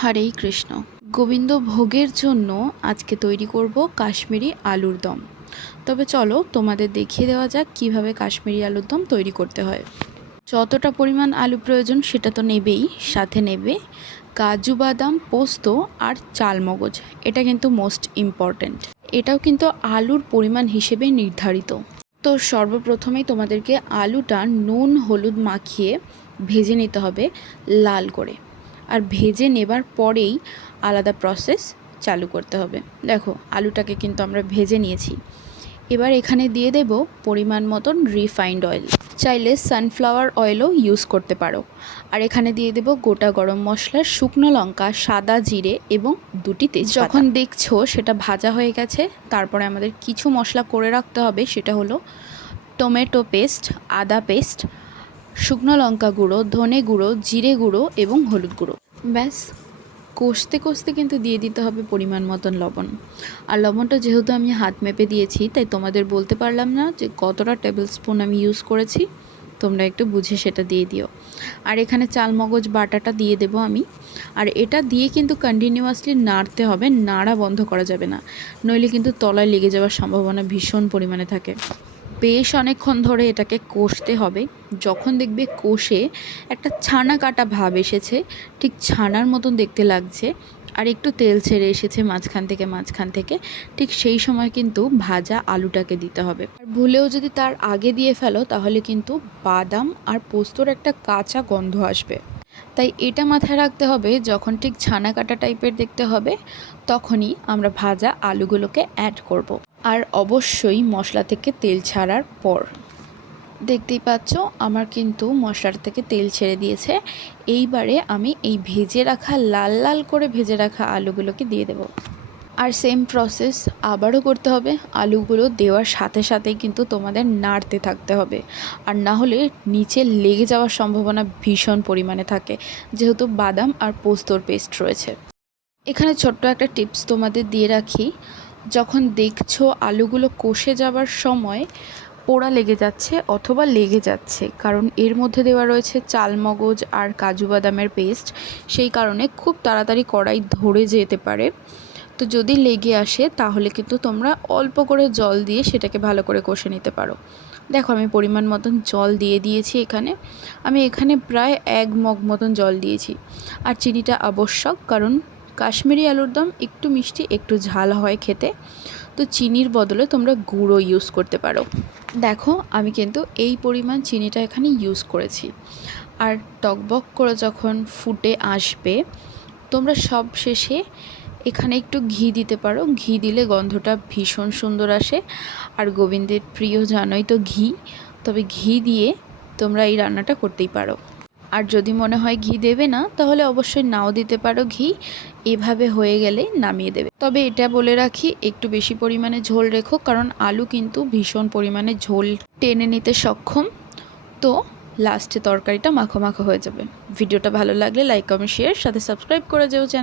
হরে কৃষ্ণ। গোবিন্দ ভোগের জন্য আজকে তৈরি করব কাশ্মীরি আলুর দম। তবে চলো তোমাদের দেখিয়ে দেওয়া যাক কিভাবে কাশ্মীরি আলুর দম তৈরি করতে হয়। যতটা পরিমাণ আলু প্রয়োজন সেটা তো নেবেই, সাথে নেবে কাজু বাদাম, পোস্ত আর চালমগজ। এটা কিন্তু মোস্ট ইম্পর্ট্যান্ট। এটাও কিন্তু আলুর পরিমাণ হিসেবে নির্ধারিত। তো সর্বপ্রথমেই তোমাদেরকে আলুটা নুন হলুদ মাখিয়ে ভেজে নিতে হবে লাল করে। আর ভেজে নেবার পরেই আলাদা প্রসেস চালু করতে হবে। দেখো আলুটাকে কিন্তু আমরা ভেজে নিয়েছি। এবার এখানে দিয়ে দেব পরিমাণ মতন রিফাইন্ড অয়েল, চাইলে সানফ্লাওয়ার অয়েলও ইউজ করতে পারো। আর এখানে দিয়ে দেব গোটা গরম মশলা, শুকনো লঙ্কা, সাদা জিরে এবং 2টি তেজপাতা। যখন দেখছো সেটা ভাজা হয়ে গেছে, তারপরে আমাদের কিছু মশলা করে রাখতে হবে। সেটা হলো টমেটো পেস্ট, আদা পেস্ট, শুকনো লঙ্কা গুঁড়ো, ধনে গুঁড়ো, জিরে গুঁড়ো এবং হলুদ গুঁড়ো। ব্যাস, কষতে কষতে কিন্তু দিয়ে দিতে হবে পরিমাণ মতন লবণ। আর লবণটা যেহেতু আমি হাত মেপে দিয়েছি, তাই তোমাদের বলতে পারলাম না যে কতটা টেবিল স্পুন আমি ইউজ করেছি। তোমরা একটু বুঝে সেটা দিয়ে দিও। আর এখানে চালমগজ বাটাটা দিয়ে দেবো আমি। আর এটা দিয়ে কিন্তু কন্টিনিউয়াসলি নাড়তে হবে, নাড়া বন্ধ করা যাবে না, নইলে কিন্তু তলায় লেগে যাওয়ার সম্ভাবনা ভীষণ পরিমাণে থাকে। বেশ অনেকক্ষণ ধরে এটাকে কষতে হবে। যখন দেখবে কষে একটা ছানা কাটা ভাব এসেছে, ঠিক ছানার মতন দেখতে লাগছে, আর একটু তেল ছেড়ে এসেছে মাঝখান থেকে, ঠিক সেই সময় কিন্তু ভাজা আলুটাকে দিতে হবে। আর ভুলেও যদি তার আগে দিয়ে ফেলো তাহলে কিন্তু বাদাম আর পোস্তর একটা কাঁচা গন্ধ আসবে। তাই এটা মাথায় রাখতে হবে, যখন ঠিক ছানা কাটা টাইপের দেখতে হবে তখনই আমরা ভাজা আলুগুলোকে অ্যাড করব। আর অবশ্যই মশলা থেকে তেল ছাড়ার পর। দেখতেই পাচ্ছ আমার কিন্তু মশলাটা থেকে তেল ছেড়ে দিয়েছে। এইবারে আমি এই ভেজে রাখা লাল লাল করে ভেজে রাখা আলুগুলোকে দিয়ে দেব। আর সেম প্রসেস আবারও করতে হবে। আলুগুলো দেওয়ার সাথে সাথেই কিন্তু তোমাদের নাড়তে থাকতে হবে, আর না হলে নিচে লেগে যাওয়ার সম্ভাবনা ভীষণ পরিমাণে থাকে, যেহেতু বাদাম আর পোস্তর পেস্ট রয়েছে। এখানে ছোট্ট একটা টিপস তোমাদের দিয়ে রাখি, যখন দেখছো আলুগুলো কষে যাবার সময় পোড়া লেগে যাচ্ছে অথবা লেগে যাচ্ছে, কারণ এর মধ্যে দেওয়া রয়েছে চালমগজ আর কাজু বাদামের পেস্ট, সেই কারণে খুব তাড়াতাড়ি কড়াই ধরে যেতে পারে। তো যদি লেগে আসে তাহলে কিন্তু তোমরা অল্প করে জল দিয়ে সেটাকে ভালো করে কষে নিতে পারো। দেখো আমি পরিমাণ মতন জল দিয়ে দিয়েছি। আমি এখানে প্রায় 1 মগ মতন জল দিয়েছি। আর চিনিটা আবশ্যক, কারণ কাশ্মীরি আলুর দম একটু মিষ্টি একটু ঝাল হয় খেতে, তো চিনির বদলে তোমরা গুঁড়ো ইউজ করতে পারো। দেখো আমি কিন্তু এই পরিমাণ চিনিটা এখানে ইউজ করেছি। আর টকবক করে যখন ফুটে আসবে, তোমরা সব শেষে এখানে একটু ঘি দিতে পারো। ঘি দিলে গন্ধটা ভীষণ সুন্দর আসে, আর গোবিন্দের প্রিয় জানোই তো ঘি। তবে ঘি দিয়ে তোমরা এই রান্নাটা করতেই পারো। আর যদি মনে হয় ঘি দেবে না, তাহলে অবশ্যই নাও দিতে পারো ঘি। এভাবে হয়ে গেলে নামিয়ে দেবে। তবে এটা বলে রাখি, একটু বেশি পরিমাণে ঝোল রেখো, কারণ আলু কিন্তু ভীষণ পরিমাণে ঝোল টেনে নিতে সক্ষম। তো লাস্টে তরকারিটা মাখো মাখো হয়ে যাবে। ভিডিওটা ভালো লাগলে লাইক কমেন্ট শেয়ার, সাথে সাবস্ক্রাইব করে যেও চ্যানেল।